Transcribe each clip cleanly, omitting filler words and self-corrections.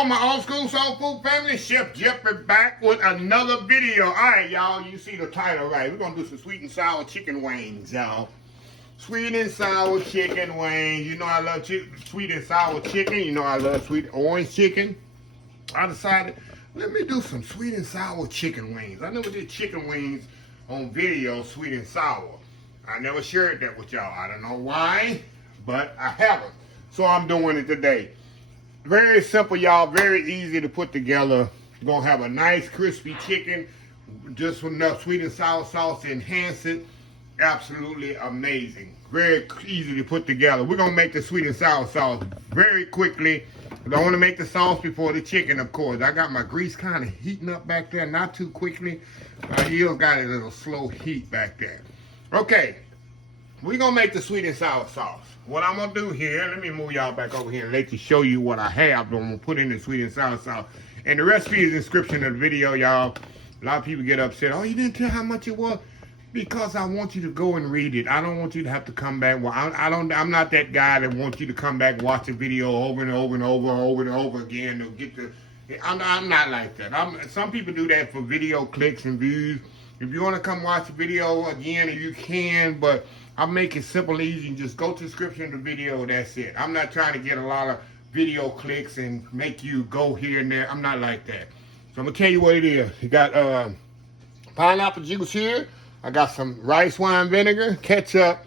y'all, my old school soul food family. Chef Jeffrey back with another video. All right, y'all, you see the title right. We're going to do some sweet and sour chicken wings, y'all. Sweet and sour chicken wings. You know I love sweet and sour chicken. You know I love sweet orange chicken. I decided, let me do some sweet and sour chicken wings. I never did chicken wings on video, sweet and sour. I never shared that with y'all. I don't know why, but I haven't. So I'm doing it today. Very simple, y'all. Very easy to put together. You're going to have a nice crispy chicken, just with enough sweet and sour sauce to enhance it. Absolutely amazing. Very easy to put together. We're going to make the sweet and sour sauce very quickly. I don't want to make the sauce before the chicken, of course. I got my grease kind of heating up back there, not too quickly. My heels got a little slow heat back there. Okay, we're going to make the sweet and sour sauce. What I'm going to do here, let me move y'all back over here and let you show you what I have. I'm going to put in the sweet and sour sauce. And the recipe is in the description of the video, y'all. A lot of people get upset. Oh, you didn't tell how much it was? Because I want you to go and read it. I don't want you to have to come back. Well, I'm not that guy that wants you to come back and watch the video over and over and over again to get the. I'm not like that. Some people do that for video clicks and views. If you want to come watch the video again, you can, but I'll make it simple and easy. Just go to the description of the video. That's it. I'm not trying to get a lot of video clicks and make you go here and there. I'm not like that. So I'm gonna tell you what it is. You got pineapple juice here. I got some rice wine vinegar, ketchup,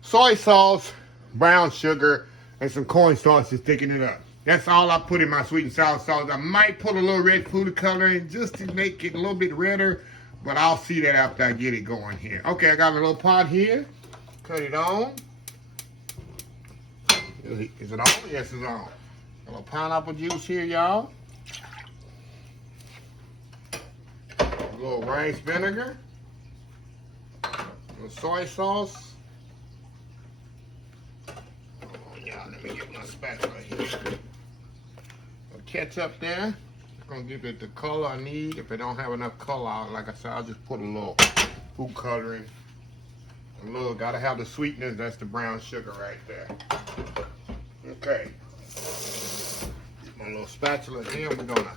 soy sauce, brown sugar, and some cornstarch to thicken it up. That's all I put in my sweet and sour sauce. I might put a little red food coloring just to make it a little bit redder, but I'll see that after I get it going here. Okay, I got a little pot here. Cut it on. Is it on? Yes, it's on. A little pineapple juice here, y'all. A little rice vinegar. Soy sauce. Oh, yeah, let me get my spatula here. Ketchup there. It's gonna give it the color I need. If it don't have enough color, like I said, I'll just put a little food coloring. A little, gotta have the sweetness. That's the brown sugar right there. Okay. Get my little spatula here. We're gonna,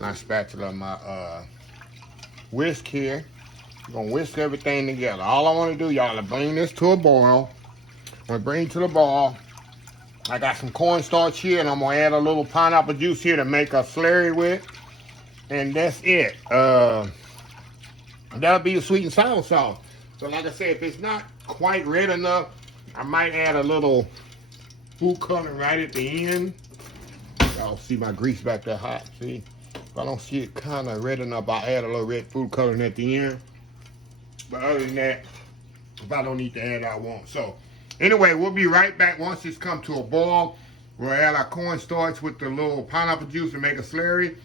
not spatula, my whisk here. I'm gonna whisk everything together. All I want to do, y'all, is bring this to a boil. I'm gonna bring it to the boil. I got some cornstarch here, and I'm gonna add a little pineapple juice here to make a slurry with. And that's it. That'll be the sweet and sour sauce. So like I said, if it's not quite red enough, I might add a little food coloring right at the end. Y'all see my grease back there hot, see? If I don't see it kind of red enough, I'll add a little red food coloring at the end. But other than that, if I don't need to add, I won't. So, anyway, we'll be right back once this comes to a boil. We'll add our cornstarch with the little pineapple juice and make a slurry.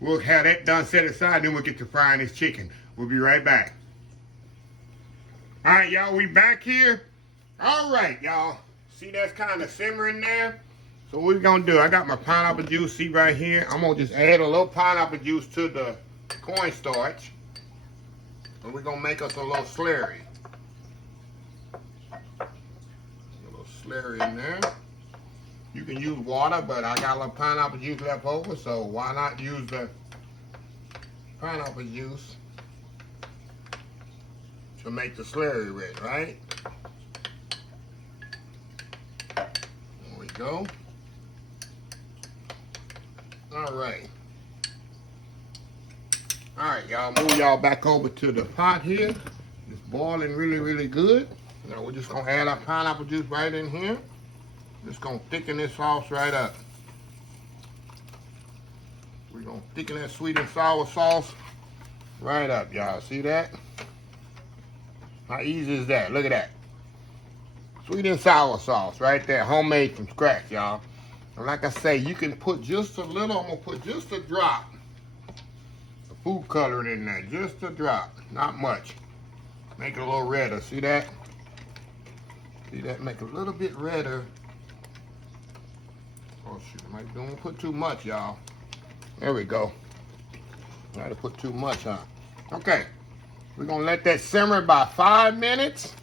We'll have that done, set aside, then we'll get to frying this chicken. We'll be right back. All right, y'all, we back here. All right, y'all. See, that's kind of simmering there. So what we're going to do, I got my pineapple juice, see right here. I'm going to just add a little pineapple juice to the cornstarch. And we're going to make us a little slurry. A little slurry in there. You can use water, but I got a little pineapple juice left over, so why not use the pineapple juice to make the slurry red, right? There we go. All right. All right, y'all, move y'all back over to the pot here. It's boiling really, really good. Now we're just gonna add our pineapple juice right in here. Just gonna thicken this sauce right up. We're gonna thicken that sweet and sour sauce right up, y'all. See that? How easy is that? Look at that. Sweet and sour sauce right there, homemade from scratch, y'all. And like I say, you can put just a little, I'm gonna put just a drop of food coloring in there, just a drop, not much. Make it a little redder, see that? See that, make it a little bit redder. Oh shoot, I don't put too much, y'all. There we go. Try to put too much on. Okay, we're gonna let that simmer about 5 minutes.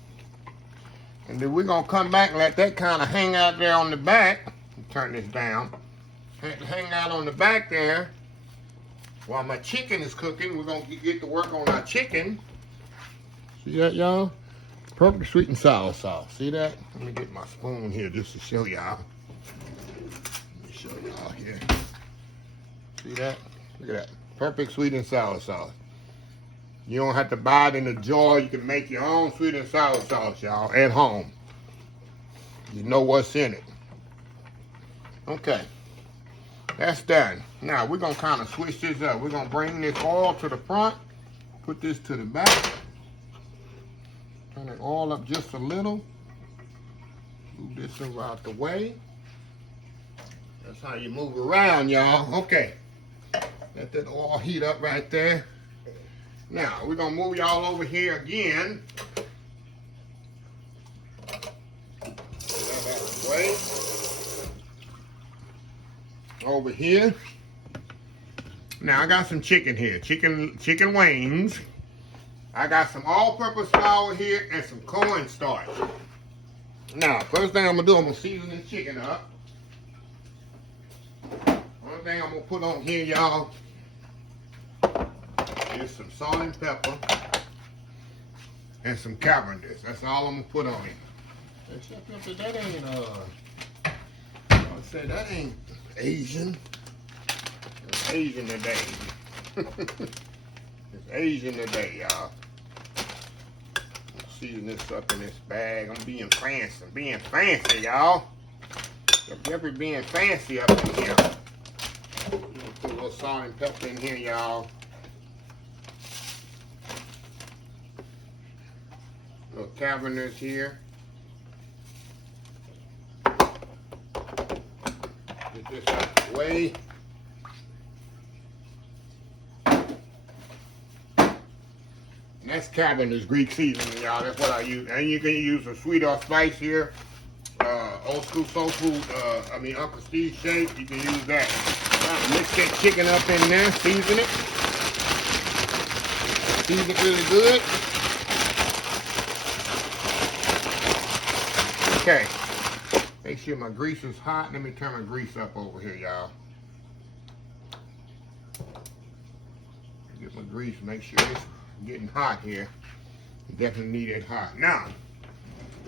And then we're gonna come back and let that kind of hang out there on the back. Turn this down. had to hang out on the back there while my chicken is cooking. We're gonna get to work on our chicken. See that, y'all? Perfect sweet and sour sauce. See that? Let me get my spoon here just to show y'all. Let me show y'all here. See that? Look at that. Perfect sweet and sour sauce. You don't have to buy it in a jar. You can make your own sweet and sour sauce, y'all, at home. You know what's in it. Okay. That's done. Now, we're going to kind of switch this up. We're going to bring this oil to the front. Put this to the back. Turn it all up just a little. Move this out the way. That's how you move around, y'all. Okay. Let that oil heat up right there. Now, we're going to move y'all over here again. That way. Over here. Now, I got some chicken here. Chicken wings. I got some all-purpose flour here and some cornstarch. Now, first thing I'm going to do, I'm going to season this chicken up. One thing I'm going to put on here, y'all, is some salt and pepper and some Cabernet. That's all I'm going to put on it. Except that ain't, I would say that ain't Asian. It's Asian today. It's Asian today, y'all. Season this up in this bag. I'm being fancy. I'm being fancy, y'all. I'm definitely being fancy up in here. I'm gonna put a little salt and pepper in here, y'all. Little Cabernet here. Get this out of the way. And that's Cabinet's Greek seasoning, y'all. That's what I use. And you can use a sweet or spice here. Old school soul food, Uncle Steve's shake. You can use that. Mix that chicken up in there. Season it. Season it really good. Okay. Make sure my grease is hot. Let me turn my grease up over here, y'all. Get my grease. Make sure it's getting hot here. You definitely need it hot. Now,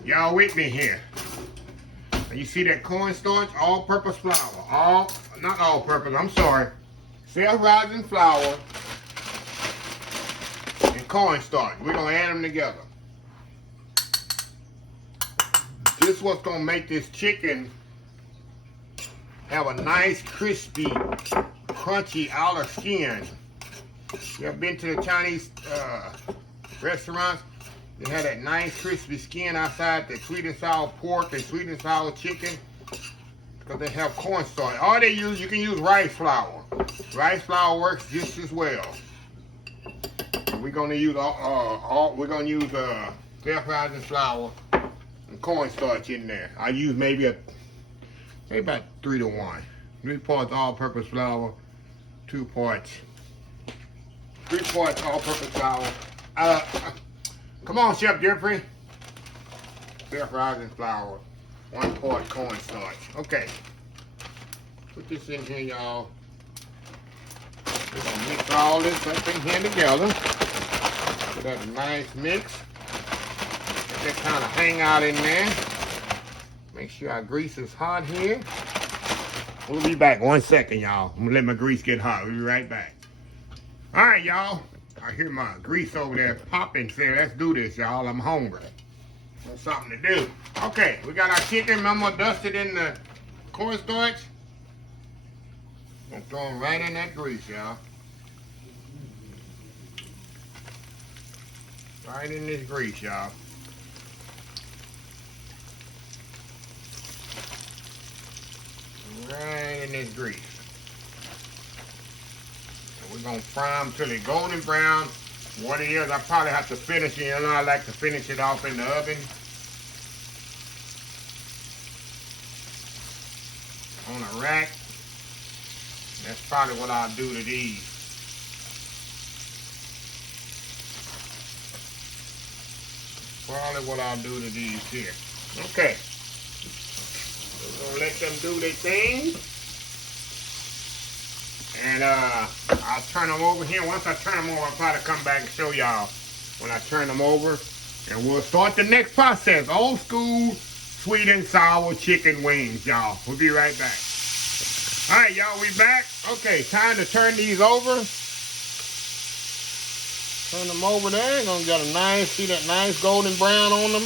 y'all with me here. And you see that cornstarch, all-purpose flour. Not all-purpose, I'm sorry. Self-rising flour and cornstarch. We're going to add them together. This is what's going to make this chicken have a nice, crispy, crunchy outer skin. You ever been to the Chinese restaurants? They have that nice crispy skin outside, the sweet and sour pork and sweet and sour chicken, because they have cornstarch. All they use, you can use rice flour. Rice flour works just as well. We're gonna use self-rising flour and cornstarch in there. I use maybe about 3 to 1. 3 parts all-purpose flour, 3 parts all-purpose flour. Come on, Chef Jeffrey. Self-rising flour, 1 part cornstarch. Okay. Put this in here, y'all. We're gonna mix all this up in here together. Get that nice mix. Let that kind of hang out in there. Make sure our grease is hot here. We'll be back 1 second, y'all. I'm gonna let my grease get hot. We'll be right back. All right, y'all. I hear my grease over there popping. Say, let's do this, y'all. I'm hungry. There's something to do. Okay, we got our chicken. I'm gonna dust it in the cornstarch. I'm gonna throw them right in that grease, y'all. Right in this grease, y'all. Right in this grease. We're going to fry them till they're golden brown. What it is, I probably have to finish it. You know, I like to finish it off in the oven. On a rack. That's probably what I'll do to these. Probably what I'll do to these here. Okay. We're going to let them do their thing. And I'll turn them over here. Once I turn them over, I'll probably come back and show y'all when I turn them over. And we'll start the next process. Old school sweet and sour chicken wings, y'all. We'll be right back. All right, y'all, we back. Okay, time to turn these over. Turn them over there. Gonna get a nice, see that nice golden brown on them?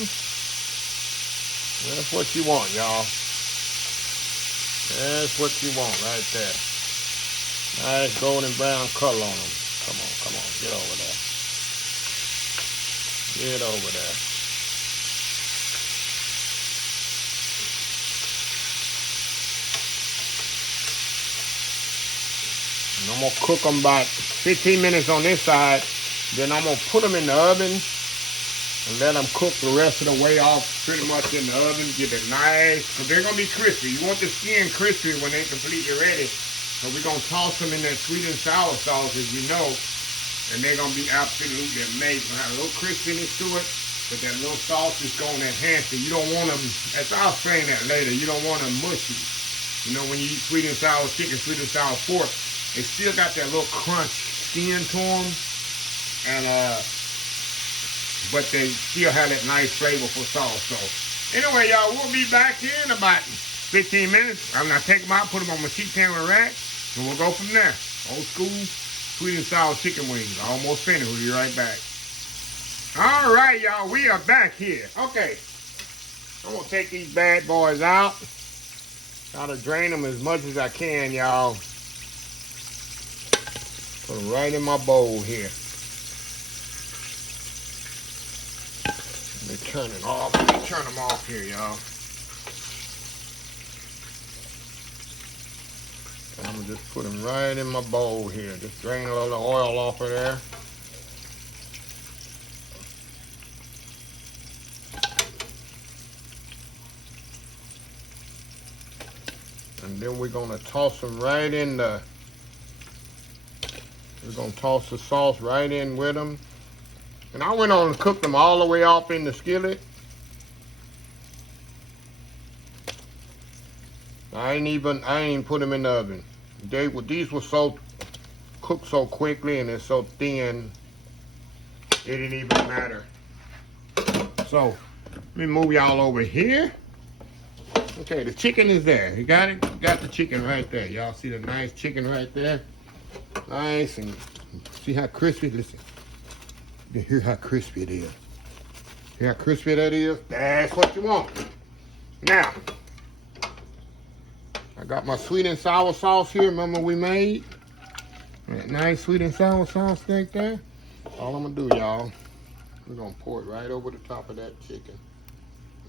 That's what you want, y'all. That's what you want right there. Nice golden brown color on them. Come on, get over there. Get over there. And I'm gonna cook them about 15 minutes on this side. Then I'm gonna put them in the oven and let them cook the rest of the way off pretty much in the oven. Get it nice, because they're gonna be crispy. You want the skin crispy when they're completely ready. So we're gonna toss them in that sweet and sour sauce, as you know, and they're gonna be absolutely amazing. Have a little crispiness to it, but that little sauce is gonna enhance it. You don't want them, as I'll explain that later, you don't want them mushy. You know, when you eat sweet and sour chicken, sweet and sour pork, they still got that little crunch skin to them, and but they still have that nice flavorful sauce. So anyway, y'all, we'll be back here in about 15 minutes. I'm gonna take them out, put them on my sheet pan with rack, and we'll go from there. Old school sweet and sour chicken wings. Almost finished. We'll be right back. All right, y'all, we are back here. Okay, I'm gonna take these bad boys out. Try to drain them as much as I can, y'all. Put them right in my bowl here. Let me turn it off. Let me turn them off here, y'all. I'm gonna just put them right in my bowl here. Just drain a little oil off of there. And then we're gonna toss them right in the, we're gonna toss the sauce right in with them. And I went on and cooked them all the way off in the skillet. I ain't even put them in the oven. These were so cooked so quickly and they're so thin, it didn't even matter. So let me move y'all over here. Okay, the chicken is there. You got it? You got the chicken right there. Y'all see the nice chicken right there? Nice, and see how crispy? Listen, you hear how crispy it is. See how crispy that is? That's what you want. Now, I got my sweet and sour sauce here. Remember we made? That nice sweet and sour sauce right there. All I'm gonna do, y'all, we're gonna pour it right over the top of that chicken.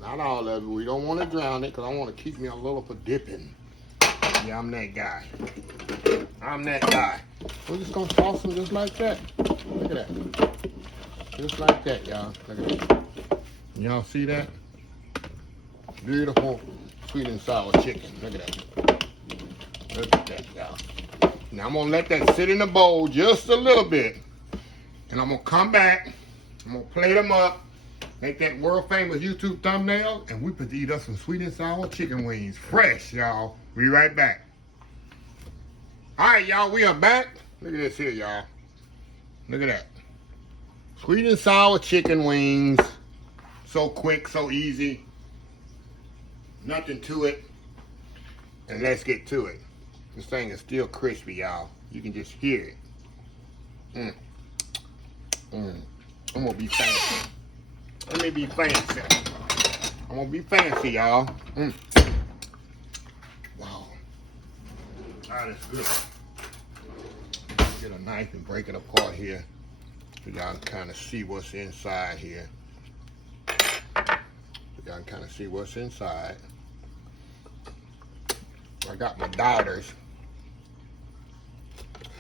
Not all of it. We don't want to drown it because I want to keep me a little for dipping. Yeah, I'm that guy. I'm that guy. We're just gonna toss them just like that. Look at that. Just like that, y'all. Look at that. Y'all see that? Beautiful sweet and sour chicken. Look at that. Look at that, y'all. Now I'm gonna let that sit in the bowl just a little bit. And I'm gonna come back. I'm gonna plate them up. Make that world famous YouTube thumbnail, and we could eat us some sweet and sour chicken wings. Fresh, y'all. Be right back. All right, y'all, we are back. Look at this here, y'all. Look at that. Sweet and sour chicken wings. So quick, so easy. Nothing to it. And let's get to it. This thing is still crispy, y'all. You can just hear it. I'm gonna be fancy. Let me be fancy. I'm gonna be fancy, y'all. Wow. That is good. Get a knife and break it apart here so y'all can kind of see what's inside here. So y'all can kind of see what's inside. I got my daughters.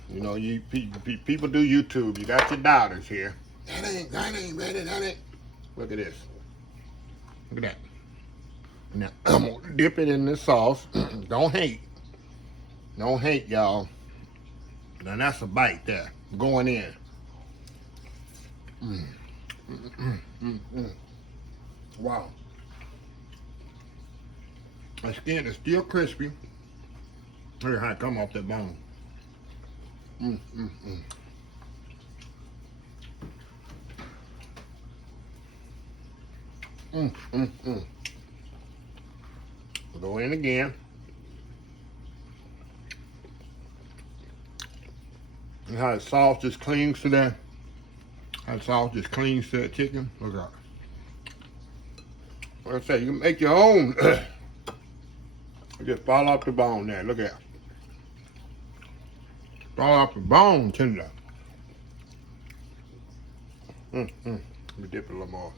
You know, you people do YouTube. You got your daughters here. That ain't ready. That ain't. Look at this. Look at that. Now, I'm going to dip it in this sauce. Don't hate. Don't hate, y'all. Now, that's a bite there. Going in. Wow. The skin is still crispy. Look at how it come off that bone. Mm, mm, mm. Mm, mm, mm. Go in again. And how the sauce just clings to that. How the sauce just clings to that chicken. Look at that. Like I say, you can make your own. It just fall off the bone there. Look at that. Fall off the bone tender. Let me dip it a little more.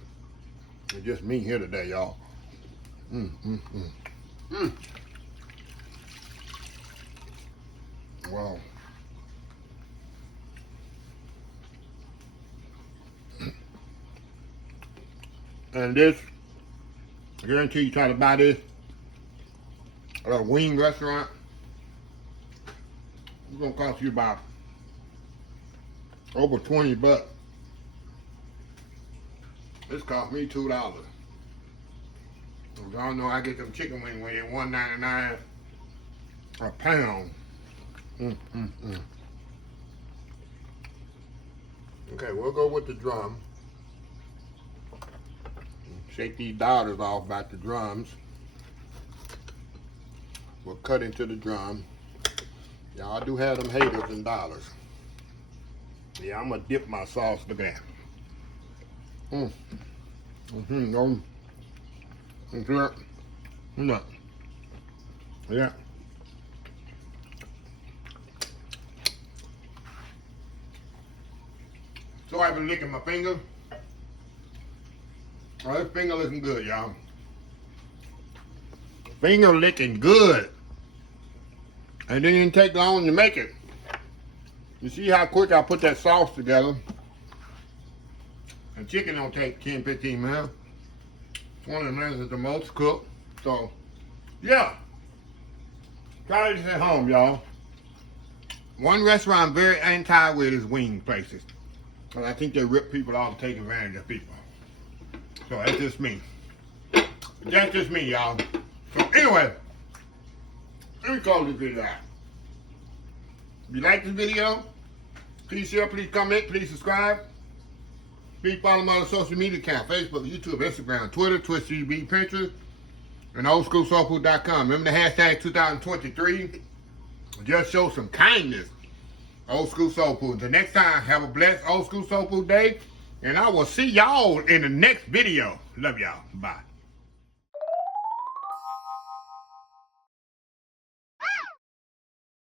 It's just me here today, y'all. Wow. And this, I guarantee you try to buy this at a wing restaurant, it's gonna cost you about over 20 bucks. This cost me $2. Y'all know I get them chicken wings when they're $1.99 a pound. Okay, we'll go with the drum. Shake these daughters off about the drums. We'll cut into the drum. Y'all do have them haters and dollars. Yeah, I'm gonna dip my sauce. Look at that. Yeah. So I've been licking my finger. Oh, this finger looking good, y'all. Finger licking good. And it didn't take long to make it. You see how quick I put that sauce together. And chicken don't take 10-15 minutes. 20 minutes is the most cooked. So, yeah. Try this at home, y'all. One restaurant I'm very anti with is wing places. Because I think they rip people off and take advantage of people. So that's just me. That's just me, y'all. So anyway, let me close this video out. If you like this video, please share, please comment, please subscribe. Please follow my other social media account, Facebook, YouTube, Instagram, Twitter, Twitch TV, Pinterest, and oldschoolsoulfood.com. Remember the hashtag 2023. Just show some kindness. Old School Soul Food. Until next time, have a blessed Old School Soul Food day. And I will see y'all in the next video. Love y'all. Bye.